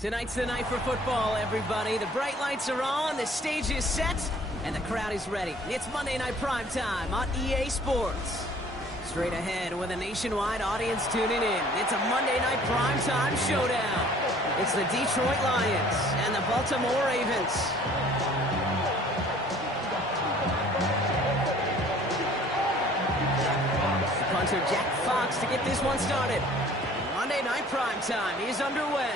Tonight's the night for football, everybody. The bright lights are on, the stage is set, and the crowd is ready. It's Monday Night Primetime on EA Sports. Straight ahead with a nationwide audience tuning in. It's a Monday Night Primetime showdown. It's the Detroit Lions and the Baltimore Ravens. The punter Jack Fox to get this one started. Monday Night Primetime is underway.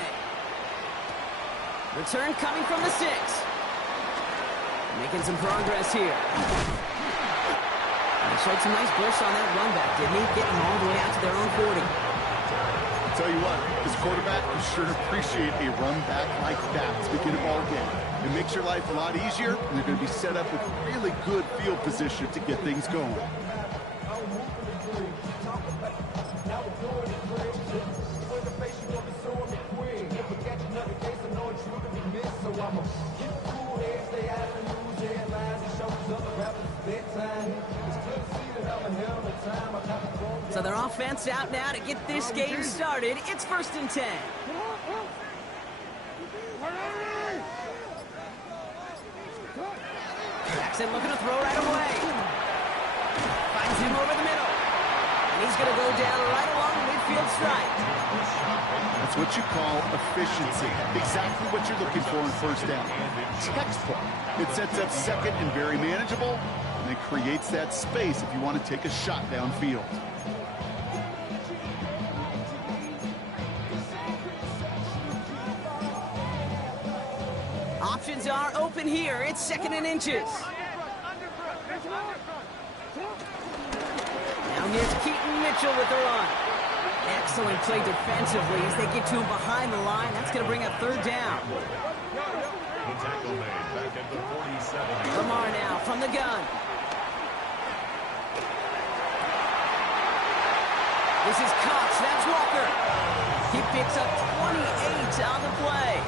Return coming from the 6. Making some progress here. They showed some nice bursts on that run back, didn't he? Getting them all the way out to their own 40. I'll tell you what, this quarterback will sure appreciate a run back like that to begin a ball game. It makes your life a lot easier, and they're going to be set up with really good field position to get things going. So their offense out now to get this game started. It's 1st and 10. Jackson looking to throw right away. Finds him over the middle. And he's going to go down right along the midfield stripe. That's what you call efficiency. Exactly what you're looking for in first down. Textbook. It sets up second and very manageable, and it creates that space if you want to take a shot downfield. Options are open here. It's 2nd and inches. Now here's Keaton Mitchell with the run. Excellent play defensively as they get to him behind the line. That's going to bring a 3rd down. Lamar now from the gun. This is Cox. That's Walker. He picks up 28 on the play.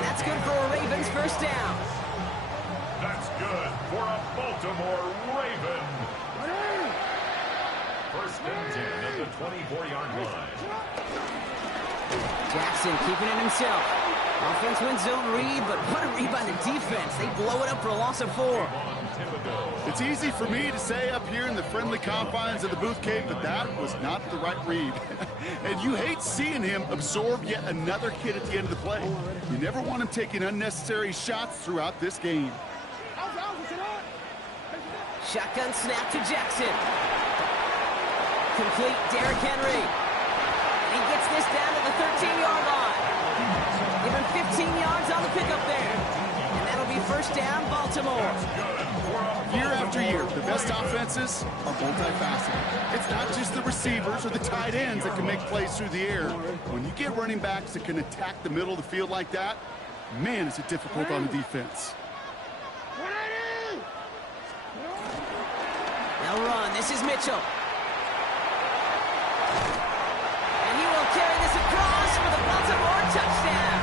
That's good for a Ravens first down. That's good for a Baltimore Raven. 1st and 10 at the 24-yard line. Jackson keeping it himself. Offense wins zone read, but what a read by the defense. They blow it up for a loss of 4. It's easy for me to say up here in the friendly confines of the Booth Cave, but that was not the right read. And you hate seeing him absorb yet another kid at the end of the play. You never want him taking unnecessary shots throughout this game. Shotgun snap to Jackson. Complete Derrick Henry. He gets this down to the 13-yard line. Give him 15 yards on the pickup there. And that'll be first down, Baltimore. Year after year, the best offenses are multifaceted. It's not just the receivers or the tight ends that can make plays through the air. When you get running backs that can attack the middle of the field like that, man, is it difficult on the defense. Now run. This is Mitchell. And he will carry this across for the Baltimore touchdown.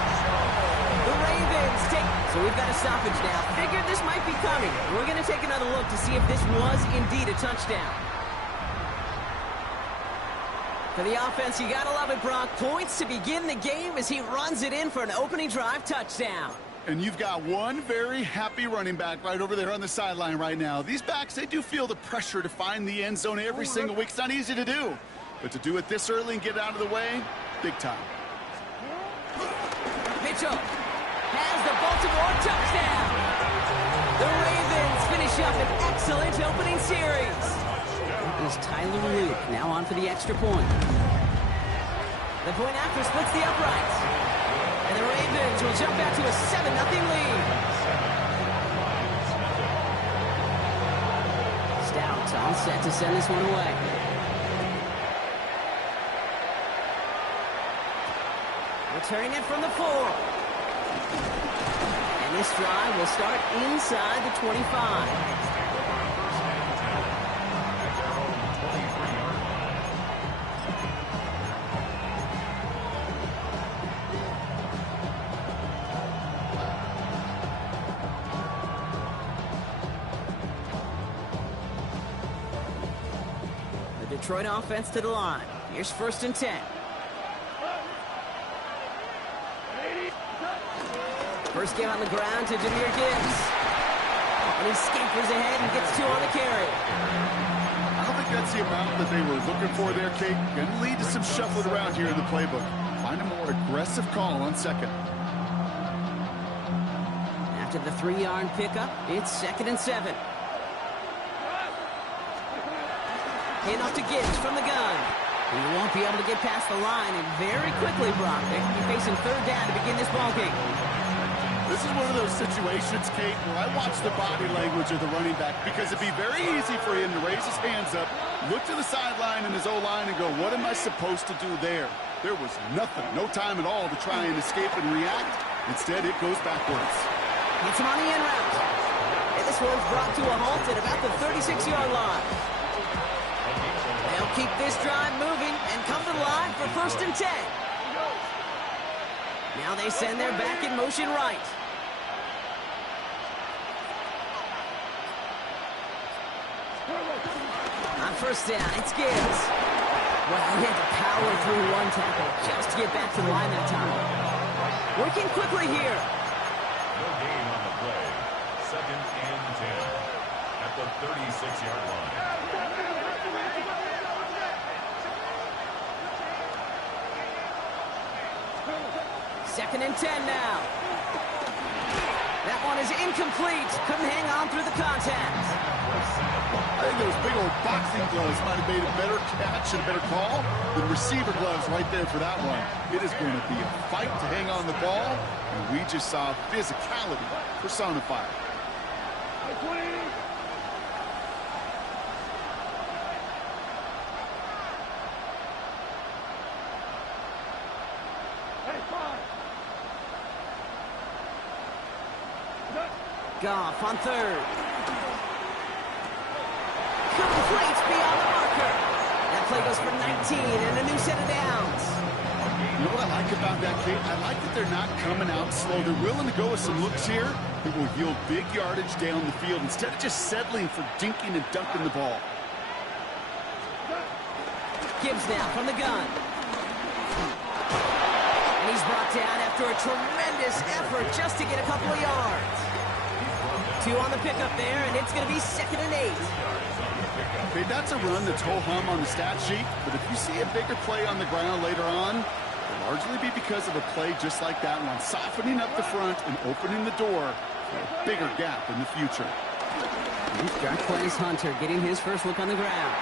The Ravens take... So we've got a stoppage now. Figured this might be coming. We're going to take another look to see if this was indeed a touchdown. For the offense, you got to love it, Brock. Points to begin the game as he runs it in for an opening drive touchdown. And you've got one very happy running back right over there on the sideline right now. These backs, they do feel the pressure to find the end zone every single week. It's not easy to do. But to do it this early and get out of the way, big time. Mitchell has the Baltimore touchdown. The Ravens finish up an excellent opening series. Here's Tyler Luke now on for the extra point. The point after splits the uprights. And the Ravens will jump out to a 7-0 lead. Stout all set to send this one away. Returning it from the 4. And this drive will start inside the 25. The Detroit offense to the line. Here's 1st and 10. First give on the ground to Jameer Gibbs. And he scampers ahead and gets 2 on the carry. I don't think that's the amount that they were looking for there, Kate. Going to lead to some shuffling around here in the playbook. Find a more aggressive call on second. After the 3-yard pickup, it's 2nd and 7. Hand off to Gibbs from the gun. He won't be able to get past the line, and very quickly, Brock, they could be facing 3rd down to begin this ballgame. This is one of those situations, Kate, where I watch the body language of the running back because it'd be very easy for him to raise his hands up, look to the sideline in his O-line and go, what am I supposed to do there? There was nothing, no time at all to try and escape and react. Instead, it goes backwards. Gets him on the in route. And this one's brought to a halt at about the 36-yard line. They'll keep this drive moving and come to the line for 1st and 10. Now they send their back in motion right. On 1st down, it's Gibbs. Well, he had to power through 1 tackle just to get back to the line that time. Working quickly here. No gain on the play. 2nd and 10 at the 36-yard line. 2nd and 10 now. That one is incomplete. Couldn't hang on through the contact. I think those big old boxing gloves might have made a better catch and a better call than receiver gloves right there for that one. It is going to be a fight to hang on the ball, and we just saw physicality personified. Goff on 3rd. Complete beyond the marker. That play goes for 19 and a new set of downs. You know what I like about that, Kate? I like that they're not coming out slow. They're willing to go with some looks here that will yield big yardage down the field instead of just settling for dinking and dunking the ball. Gibbs now from the gun. And he's brought down after a tremendous effort just to get a couple of yards. 2 on the pickup there, and it's going to be 2nd and 8. Okay, that's a run that's ho-hum on the stat sheet, but if you see a bigger play on the ground later on, it'll largely be because of a play just like that one, softening up the front and opening the door for a bigger gap in the future. Jarquez Hunter getting his first look on the ground.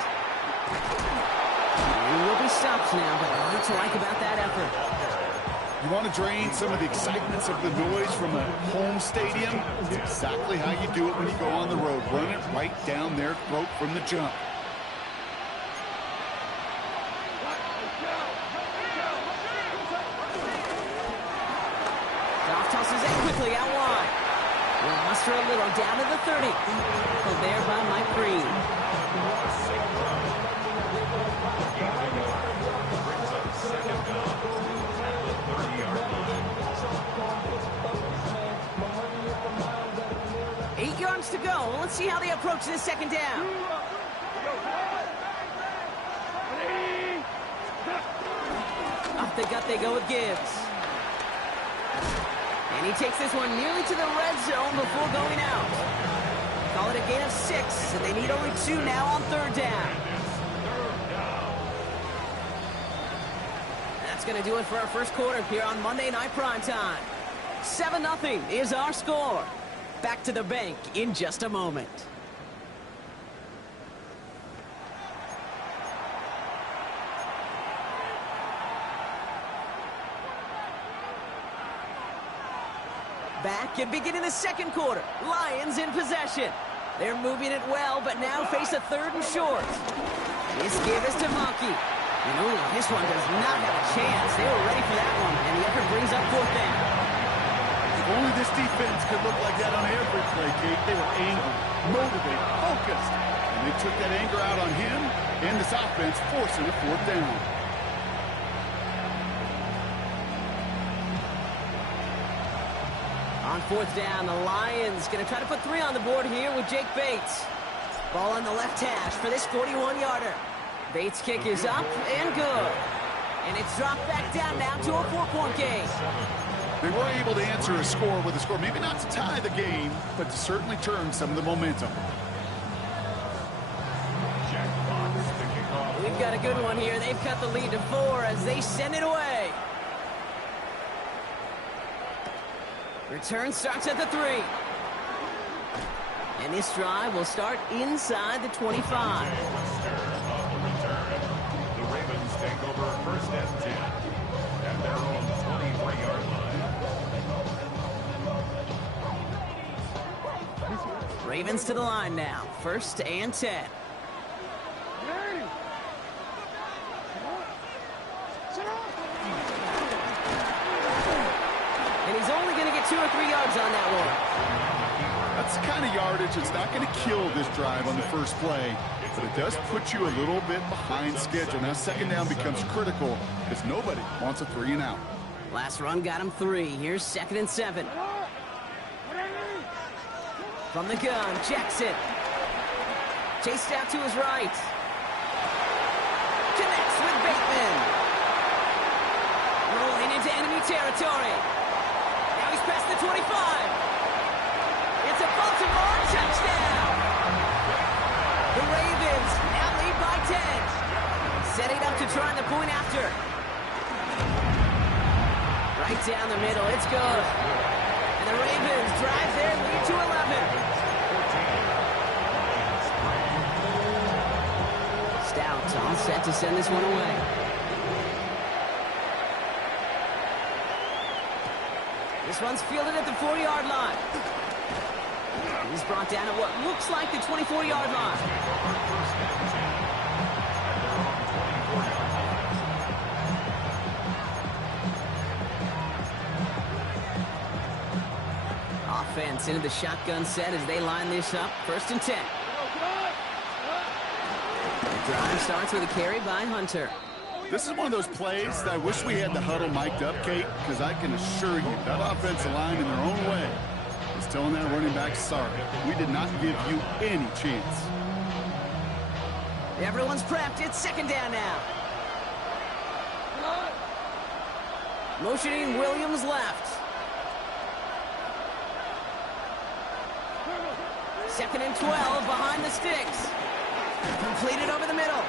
He will be stopped now, but what to like about that effort? You want to drain some of the excitements of the noise from a home stadium? It's exactly how you do it when you go on the road. Run it right down their throat from the jump. Goff tosses it quickly out wide. Will muster a little down to the 30. Pulled there by Mike Green. 8 yards to go. Let's see how they approach this 2nd down. Off the gut they go with Gibbs. And he takes this one nearly to the red zone before going out. Call it a gain of 6, and they need only 2 now on 3rd down. That's going to do it for our first quarter here on Monday Night Primetime. 7-0 is our score. Back to the bank in just a moment. Back and beginning the 2nd quarter. Lions in possession. They're moving it well, but now face a 3rd and short. This give is to Monkey. And ooh, this one does not have a chance. They were ready for that one, and the effort brings up 4th down. If only this defense could look like that on every play, Kate. They were angry, motivated, focused. And they took that anger out on him and this offense, forcing a 4th down. On 4th down, the Lions going to try to put 3 on the board here with Jake Bates. Ball on the left hash for this 41-yarder. Bates' kick is up and good. And it's dropped back down now to a 4-point game. They were able to answer a score with a score. Maybe not to tie the game, but to certainly turn some of the momentum. We've got a good one here. They've cut the lead to 4 as they send it away. Return starts at the 3. And this drive will start inside the 25. The Ravens take over first and 10 at their own 23-yard line. Ravens to the line now. First and 10. And he's only going to get 2 or 3 yards on that one. That's the kind of yardage that's not going to kill this drive on the first play, but it does put you a little bit behind schedule. Now second down becomes critical because nobody wants a 3 and out. Last run got him 3. Here's 2nd and 7. From the gun, Jackson. Chased out to his right. Connects with Bateman. Rolling into enemy territory. Now he's past the 25. It's a Baltimore touchdown. The Ravens now lead by 10. Setting up to try the point after. Right down the middle. It's good. And the Ravens drive their lead to 11. Stout all set to send this one away. This one's fielded at the 40-yard line. He's brought down at what looks like the 24-yard line. Offense into the shotgun set as they line this up. First and 10. The drive starts with a carry by Hunter. This is one of those plays that I wish we had the huddle mic'd up, Kate, because I can assure you that offensive line in their own way is telling that running back, sorry, we did not give you any chance. Everyone's prepped. It's second down now. Motioning Williams left. 2nd and 12 behind the sticks. Completed over the middle.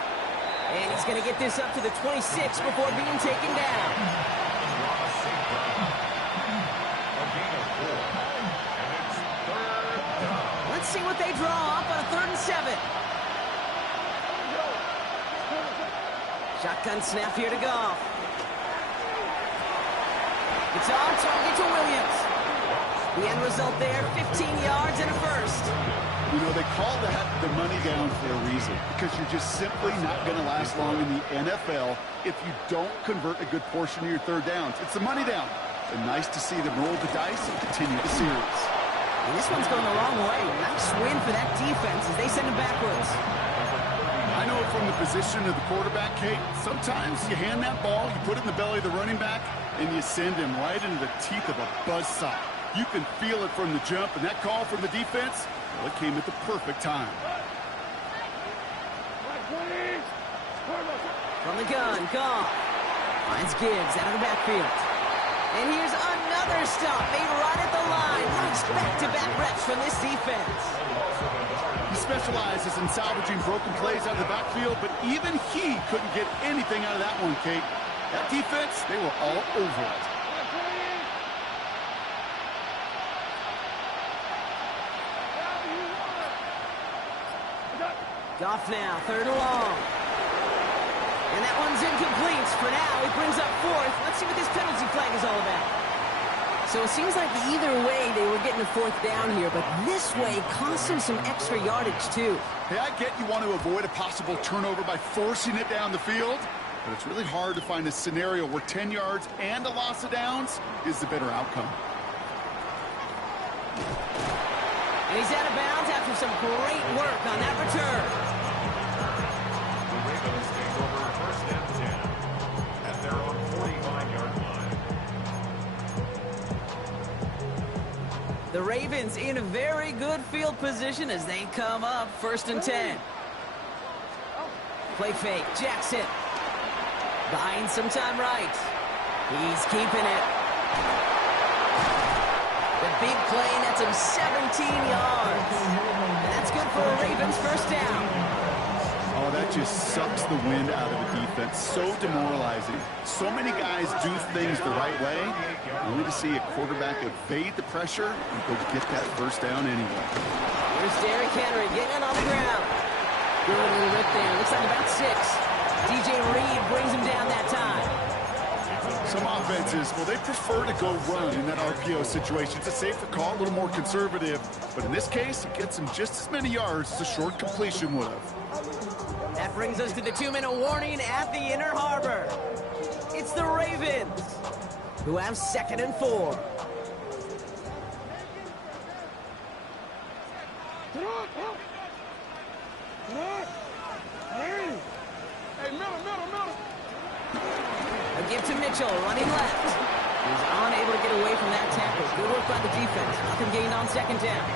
And he's going to get this up to the 26 before being taken down. Let's see what they draw up on a 3rd and 7. Shotgun snap here to Goff. It's on target to Williams. The end result there, 15 yards and a first. You know, they call that the money down for a reason, because you're just simply not going to last long in the NFL if you don't convert a good portion of your third downs. It's the money down. And nice to see them roll the dice and continue the series. And this one's going the wrong way. Nice win for that defense as they send it backwards. I know from the position of the quarterback, Kate, sometimes you hand that ball, you put it in the belly of the running back, and you send him right into the teeth of a buzzsaw. You can feel it from the jump, and that call from the defense, well, it came at the perfect time. From the gun, Goff finds Gibbs out of the backfield. And here's another stop made right at the line. Nice back-to-back reps from this defense. He specializes in salvaging broken plays out of the backfield, but even he couldn't get anything out of that one, Kate. That defense, they were all over it. Goff now, 3rd and long. And that one's incomplete. For now, he brings up 4th. Let's see what this penalty flag is all about. So it seems like either way they were getting a 4th down here, but this way cost them some extra yardage too. Hey, I get you want to avoid a possible turnover by forcing it down the field, but it's really hard to find a scenario where 10 yards and a loss of downs is the better outcome. And he's out of bounds after some great work on that return. The Ravens take over first and 10 at their own 45-yard line. The Ravens in a very good field position as they come up 1st and 10. Play fake, Jackson. Buying some time right. He's keeping it. The big play nets him 17 yards. And that's good for a Ravens first down. Oh, that just sucks the wind out of the defense. So demoralizing. So many guys do things the right way, only to see a quarterback evade the pressure and go get that first down anyway. Here's Derrick Henry getting it on the ground. Good little rip there. Looks like about 6. DJ Reed brings him down that time. Some offenses, well, they prefer to go run in that RPO situation. It's a safer call, a little more conservative. But in this case, it gets him just as many yards as a short completion would have. That brings us to the 2-minute warning at the Inner Harbor. It's the Ravens, who have 2nd and 4. A give to Mitchell, running left. He's unable to get away from that tackle. Good work by the defense. Nothing gained on 2nd down.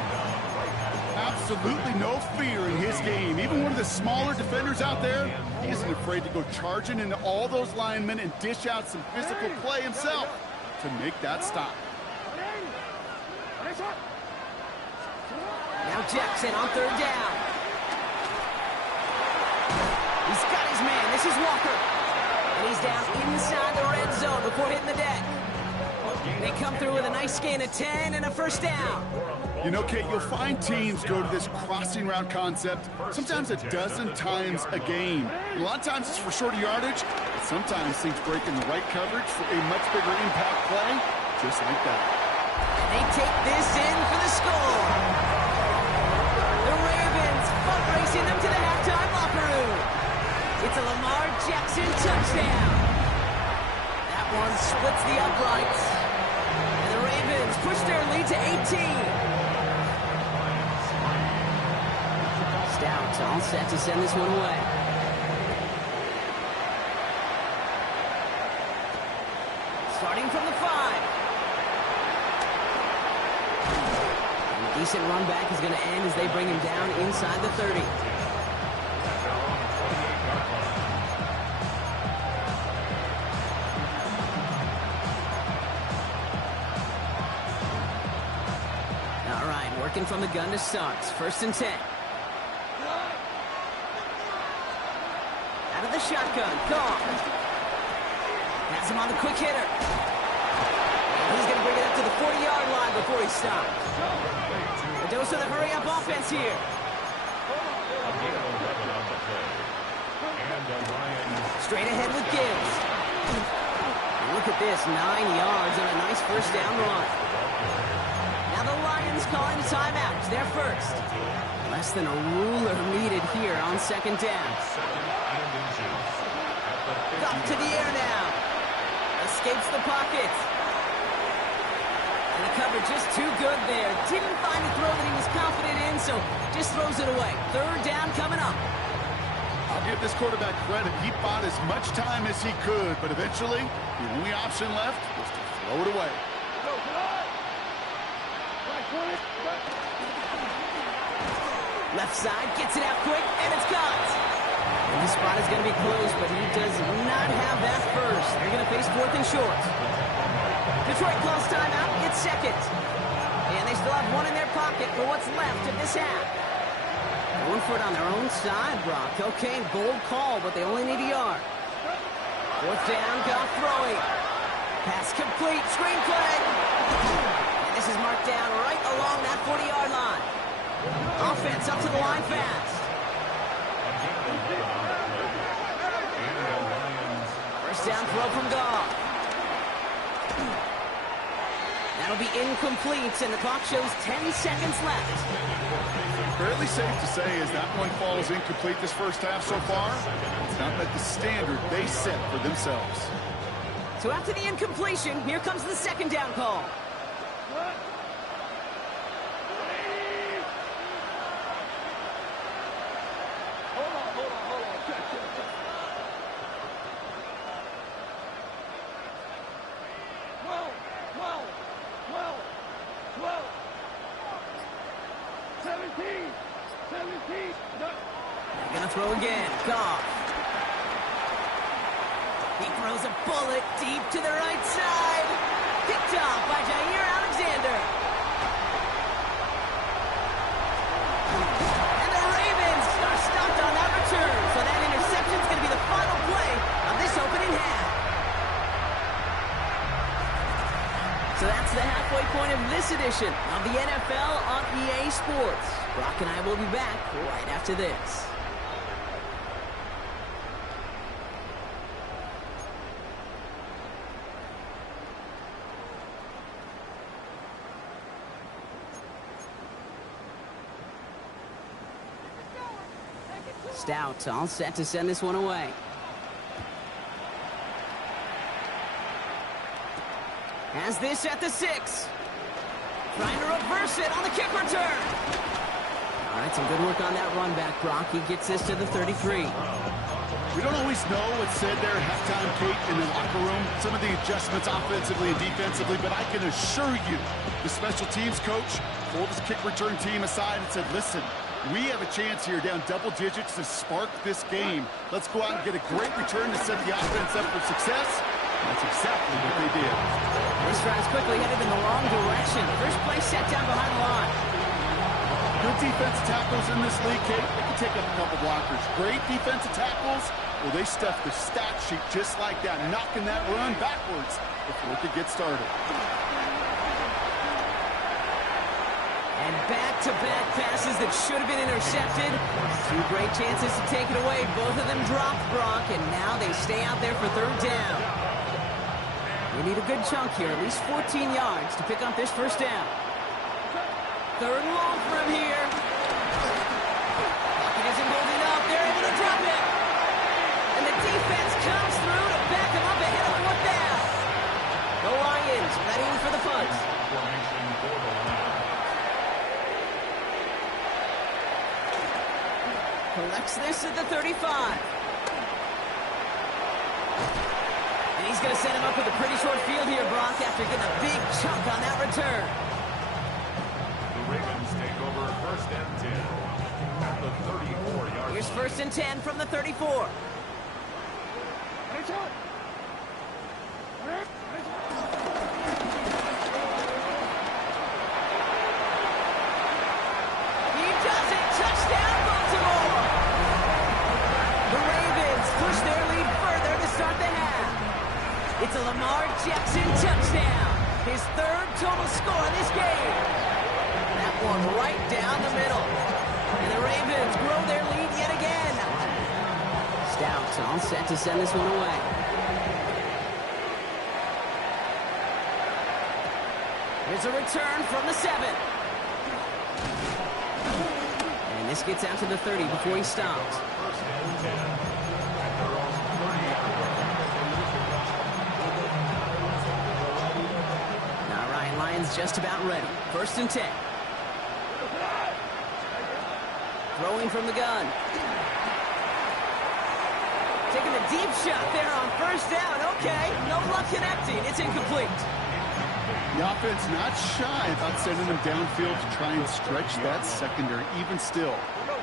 Absolutely no fear in his game. Even one of the smaller defenders out there, he isn't afraid to go charging into all those linemen and dish out some physical play himself to make that stop. Now Jackson on 3rd down. He's got his man. This is Walker. And he's down inside the red zone before hitting the deck. They come through with a nice gain of 10 and a first down. You know, Kate, you'll find teams go to this crossing route concept sometimes a dozen times a game. A lot of times it's for shorter yardage, but sometimes things break in the right coverage for a much bigger impact play, just like that. And they take this in for the score. The Ravens foot racing them to the halftime locker room. It's a Lamar Jackson touchdown. That one splits the uprights. And the Ravens push their lead to 18. Stout's all set to send this one away. Starting from the 5. And a decent run back is going to end as they bring him down inside the 30. All right, working from the gun to start. 1st and 10. Out of the shotgun, Goff. Has him on the quick hitter. He's going to bring it up to the 40-yard line before he stops. A dose of the hurry-up offense here. Straight ahead with Gibbs. And look at this, 9 yards on a nice first down run. Now the Lions calling a timeout. It's their first. Less than a ruler needed here on 2nd down. Goff to the air now. Escapes the pocket. And the cover just too good there. Didn't find a throw that he was confident in, so just throws it away. 3rd down coming up. I'll give this quarterback credit. He bought as much time as he could, but eventually, the only option left was to throw it away. Left side, gets it out quick, and it's caught. And this spot is going to be close, but he does not have that first. They're going to face 4th and short. Detroit calls timeout. It's 2nd. And they still have one in their pocket for what's left of this half. Going for it on their own side, Brock. Okay, bold call, but they only need a yard. 4th down, Goff throwing. Pass complete, screenplay. And this is marked down right along that 40-yard line. Offense up to the line fast. First down throw from Goff. That'll be incomplete, and the clock shows 10 seconds left. Fairly safe to say as that one falls incomplete this first half so far, it's not met the standard they set for themselves. So after the incompletion, here comes the 2nd down call. They're gonna throw again. Goff. He throws a bullet deep to the right side. Picked off by Jair Alexander. And the Ravens are stopped on that return. So that interception is going to be the final play of this opening half. So that's the halfway point of this edition of the NFL on EA Sports. Brock and I will be back right after this. Stout all set to send this one away. Has this at the 6. Trying to reverse it on the kick return. All right, some good work on that run back, Brock. He gets this to the 33. We don't always know what's said there at halftime, Kate, in the locker room. Some of the adjustments offensively and defensively, but I can assure you the special teams coach pulled his kick return team aside and said, listen, we have a chance here down double digits to spark this game. Let's go out and get a great return to set the offense up for success. That's exactly what they did. This drive's quickly headed in the wrong direction. First play set down behind the line. Good defensive tackles in this league, Kate. They can take up a couple blockers. Great defensive tackles. Well, they stuffed the stat sheet just like that, knocking that run backwards before it could get started. And back-to-back passes that should have been intercepted. 2 great chances to take it away. Both of them dropped, Brock, and now they stay out there for 3rd down. They need a good chunk here, at least 14 yards to pick up this 1st down. 3rd and long for him here. He isn't holding up. They're able to drop it. And the defense comes through to back him up ahead of 4th down. The Lions ready for the punt. Collects this at the 35. And he's going to set him up with a pretty short field here, Brock, after getting a big chunk on that return. The Ravens take over 1st and 10 at the 34-yard line. Here's 1st and 10 from the 34. He does it! Touchdown, Baltimore! The Ravens push their lead further to start the half. It's a Lamar Jackson touchdown. His 3rd total score in this game. That one right down the middle. And the Ravens grow their lead yet again. Stout all set to send this one away. Here's a return from the 7. And this gets out to the 30 before he stops. All right, Lions just about ready. 1st and 10. Throwing from the gun. Taking a deep shot there on 1st down. Okay, no luck connecting. It's incomplete. The offense not shy about sending them downfield to try and stretch that secondary. Even still,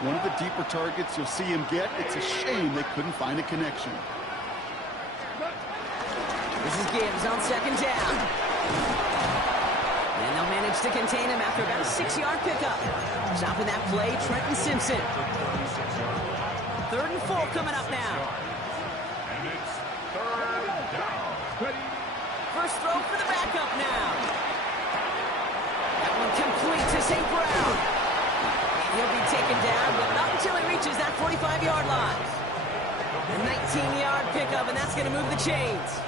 one of the deeper targets you'll see him get. It's a shame they couldn't find a connection. This is Gibbs on 2nd down. And they'll manage to contain him after about a 6-yard pickup. Stopping that play, Trenton Simpson. 3rd and 4 coming up now. And it's 3rd down. First throw for the backup now. That one complete to St. Brown. And he'll be taken down, but not until he reaches that 45-yard line. A 19-yard pickup, and that's going to move the chains.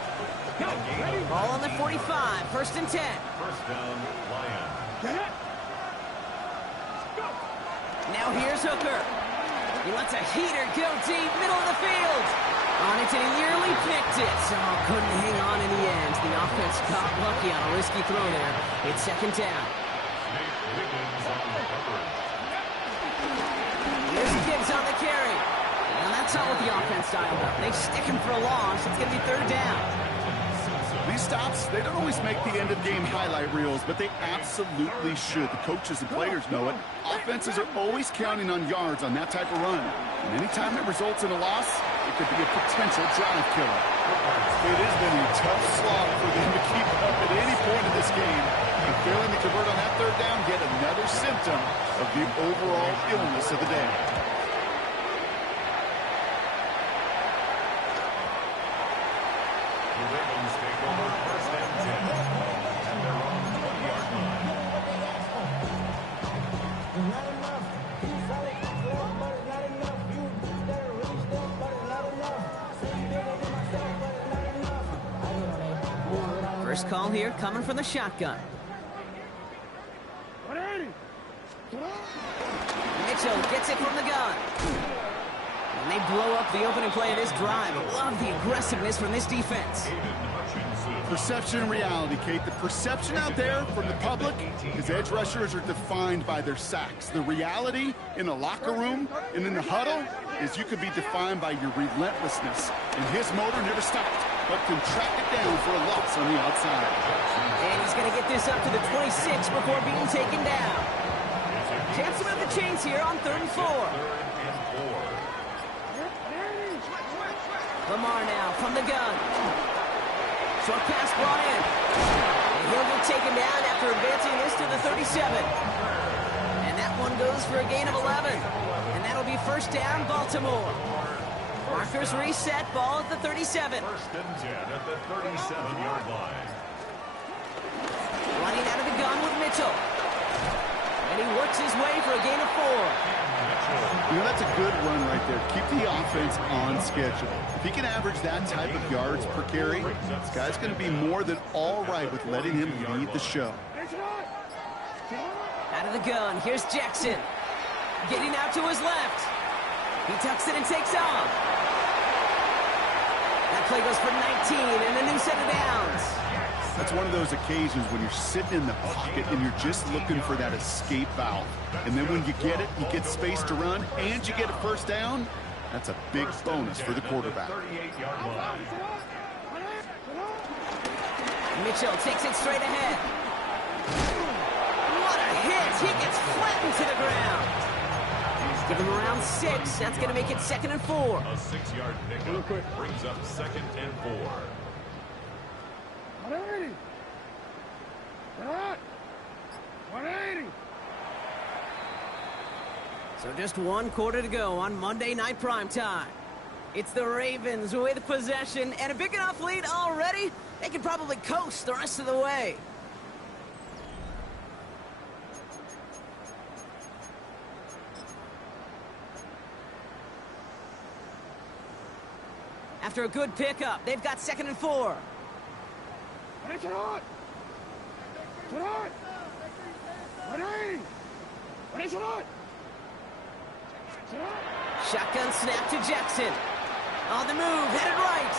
Ball on the 45, 1st and 10. 1st down, Lions. Now here's Hooker. He lets a heater go deep, middle of the field. On it, and he nearly picked it. So couldn't hang on in the end. The offense got lucky on a risky throw there. It's 2nd down. Here's Gibbs on the carry. And that's not what the offense dialed up. They stick him for a loss. It's going to be 3rd down. These stops, they don't always make the end-of-game highlight reels, but they absolutely should. The coaches and players know it. Offenses are always counting on yards on that type of run. And anytime it results in a loss, it could be a potential drive killer. It has been a tough slog for them to keep up at any point in this game. And failing to convert on that third down, yet another symptom of the overall illness of the day. The Ravens take over first and 10 at their own 20-yard line. First call here coming from the shotgun. Mitchell gets it from the gun. And they blow up the opening play of this drive. Love the aggressiveness from this defense. Perception and reality, Kate. The perception out there from the public is edge rushers are defined by their sacks. The reality in the locker room and in the huddle is you could be defined by your relentlessness. And his motor never stopped, but contracted down for a loss on the outside. And he's going to get this up to the 26 before being taken down. Chance to move the chains here on 3rd and 4. Lamar now from the gun. Short pass, Bryant. And he'll get taken down after advancing this to the 37. And that one goes for a gain of 11. And that'll be first down, Baltimore. Markers reset, ball at the 37. First and 10 at the 37-yard line. Running out of the gun with Mitchell. And he works his way for a gain of 4. You know, that's a good run right there. Keep the offense on schedule. If he can average that type of yards per carry, this guy's going to be more than all right with letting him lead the show. Out of the gun, here's Jackson. Getting out to his left. He tucks it and takes off. That play goes for 19 and a new set of downs. That's one of those occasions when you're sitting in the pocket and you're just looking for that escape valve. And then when you get it, you get space to run, and you get a first down. That's a big bonus for the quarterback. Mitchell takes it straight ahead. What a hit! He gets flattened to the ground. Give him around 6. That's going to make it 2nd and 4. A 6-yard pickup brings up 2nd and 4. So just 1 quarter to go on Monday Night Primetime. It's the Ravens with possession and a big enough lead already. They can probably coast the rest of the way. After a good pickup, they've got 2nd and 4. Shotgun snap to Jackson. On the move, headed right.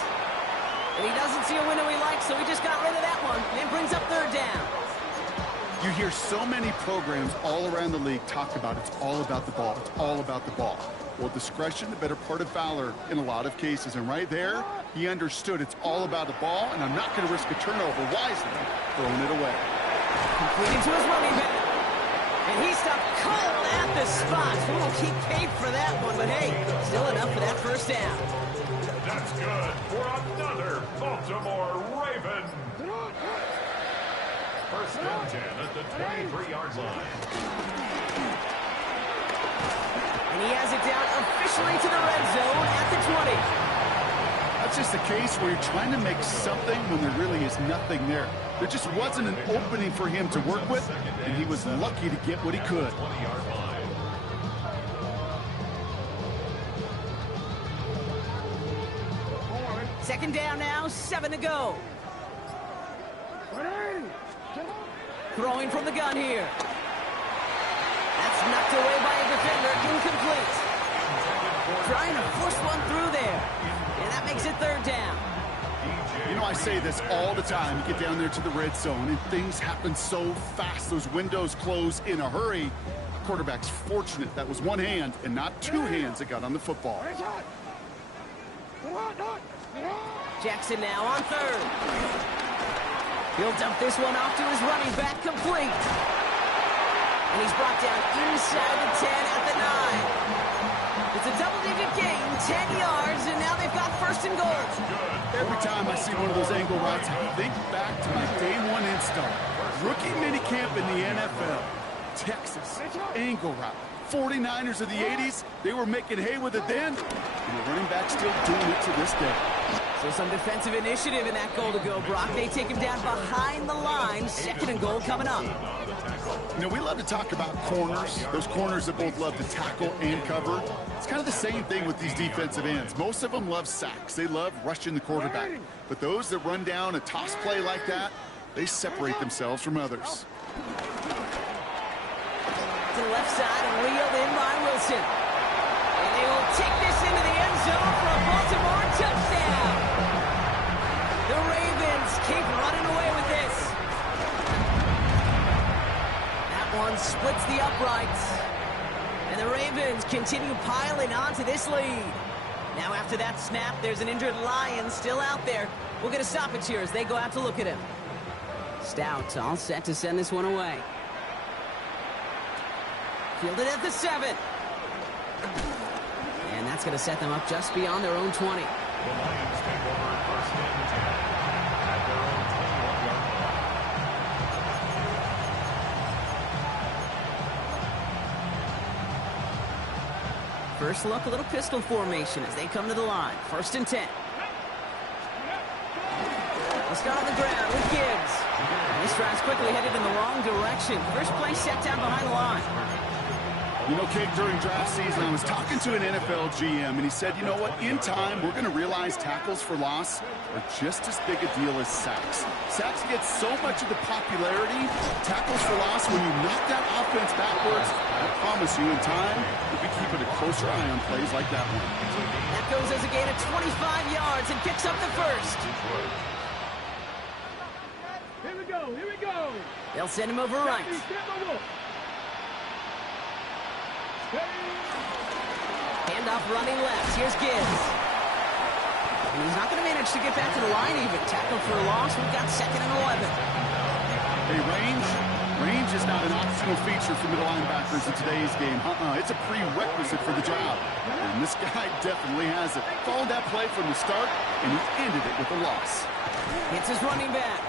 And he doesn't see a window he likes, so he just got rid of that one and brings up 3rd down. You hear so many programs all around the league talk about it's all about the ball. It's all about the ball. Well, discretion, the better part of valor in a lot of cases. And right there, he understood it's all about the ball, and I'm not going to risk a turnover wisely, throwing it away. Completed to his running back. And he stopped cold at the spot. We will keep paid for that one, but hey, still enough for that first down. That's good for another Baltimore Raven. First and 10 at the 23-yard line. And he has it down officially to the red zone at the 20. That's just a case where you're trying to make something when there really is nothing there. There just wasn't an opening for him to work with, and he was lucky to get what he could. 20-yard line. Second down now, 7 to go. Throwing from the gun here. That's knocked away by a defender, incomplete. Trying to force one through there. And that makes it 3rd down. You know, I say this all the time. You get down there to the red zone, and things happen so fast. Those windows close in a hurry. The quarterback's fortunate that was one hand and not 2 hands that got on the football. Jackson now on 3rd. He'll dump this one off to his running back, complete. And he's brought down inside the 10 at the 9. It's a double-digit gain, 10 yards, and now they've got 1st first and goal. Every time I see one of those angle routes, I think back to my day one install. Rookie minicamp in the NFL. Texas, angle route. 49ers of the 80s, they were making hay with it then, and the running back's still doing it to this day. So some defensive initiative in that goal to go, Brock. They take him down behind the line. Second and goal coming up. You know, we love to talk about corners, those corners that both love to tackle and cover. It's kind of the same thing with these defensive ends. Most of them love sacks. They love rushing the quarterback. But those that run down a toss play like that, they separate themselves from others. To the left side and reeled in by Wilson. And they will take this into the end zone for a Baltimore touchdown. The Ravens keep running away with this. That one splits the uprights. And the Ravens continue piling on to this lead. Now after that snap, there's an injured Lion still out there. We'll get a stoppage here as they go out to look at him. Stout all set to send this one away. Fielded at the 7. And that's going to set them up just beyond their own 20. The Lions take over first and 10 at their own 21-yard line. First look, a little pistol formation as they come to the line. First and 10. Let's start on the ground with Gibbs. And this drive's quickly headed in the wrong direction. First play set down behind the line. You know, Kate, during draft season, I was talking to an NFL GM, and he said, you know what, in time, we're going to realize tackles for loss are just as big a deal as sacks. Sacks get so much of the popularity. Tackles for loss, when you knock that offense backwards, I promise you, in time, we'll be keeping a closer eye on plays like that one. That goes as a gain of 25 yards and picks up the first. Here we go, here we go. They'll send him over right. Handoff running left. Here's Gibbs. And he's not going to manage to get back to the line even. Tackled for a loss. We've got second and 11. Hey, range is not an optional feature for middle linebackers in today's game. It's a prerequisite for the job. And this guy definitely has it. Followed that play from the start, and he ended it with a loss. Hits his running back.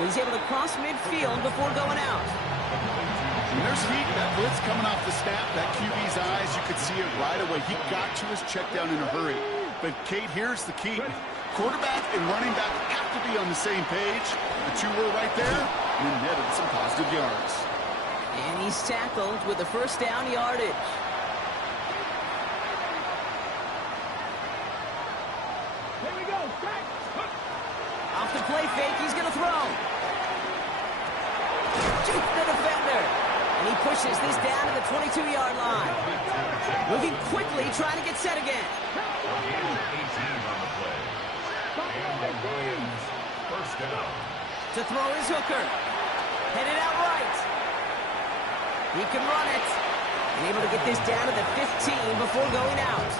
And he's able to cross midfield before going out. When there's heat, that blitz coming off the snap, that QB's eyes, you could see it right away. He got to his check down in a hurry. But, Kate, here's the key. Quarterback and running back have to be on the same page. The two were right there, and netted some positive yards. And he's tackled with the first down yardage. Here we go. Off the play fake, he's going to throw. Juke the defender. And he pushes this down to the 22-yard line. Moving quickly, trying to get set again. 18 on the play. And the Lions first down. To throw his hooker. Headed out right. He can run it. And able to get this down to the 15 before going out.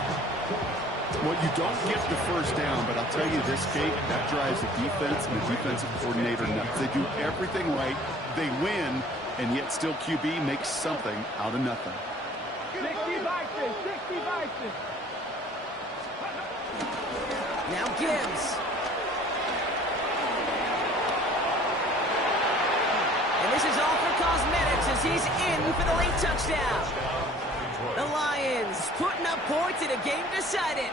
Well, you don't get the first down, but I'll tell you this, Kate, that drives the defense and the defensive coordinator nuts. They do everything right. They win, and yet still QB makes something out of nothing. 60 Vikings. Now Gibbs. And this is all for cosmetics as he's in for the late touchdown. The Lions putting up points in a game decided.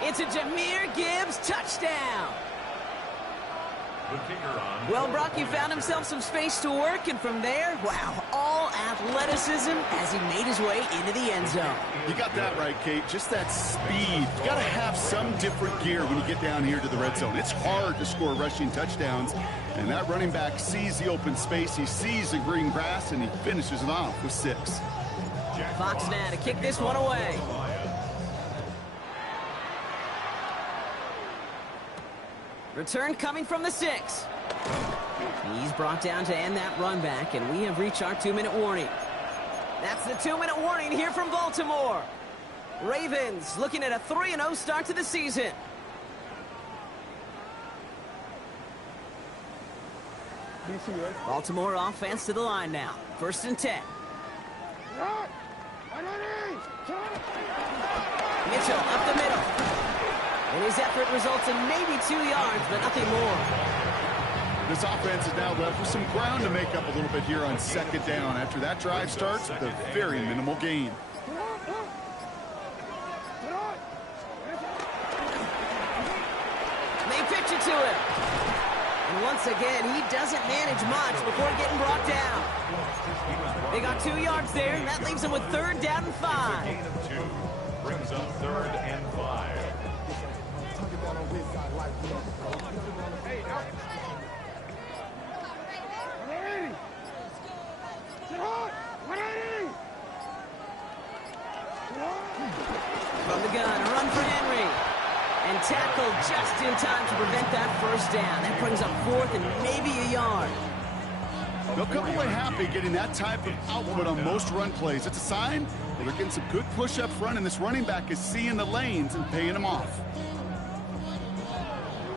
It's a Jahmyr Gibbs touchdown. The kicker on. Well, Brock, he found himself some space to work, and from there, wow, all athleticism as he made his way into the end zone. You got that right, Kate. Just that speed. You got to have some different gear when you get down here to the red zone. It's hard to score rushing touchdowns, and that running back sees the open space, he sees the green grass, and he finishes it off with 6. Fox now to kick this one away. Return coming from the 6. He's brought down to end that run back, and we have reached our 2-minute warning. That's the 2-minute warning here from Baltimore. Ravens looking at a 3-0 start to the season. Baltimore offense to the line now. First and 10. Mitchell up the middle. And His effort results in maybe 2 yards, but nothing more. This offense is now left with some ground to make up a little bit here on second down after that drive starts with a very minimal gain. They pitch it to him. And once again, he doesn't manage much before getting brought down. They got 2 yards there, and that leaves them with 3rd down and 5. Gain of 2 brings up 3rd and 5. From the gun, a run for Henry. And tackled just in time to prevent that 1st down. That brings up 4th and maybe a yard. They'll come away happy getting that type of output on most run plays. It's a sign that they're getting some good push up front, and this running back is seeing the lanes and paying them off.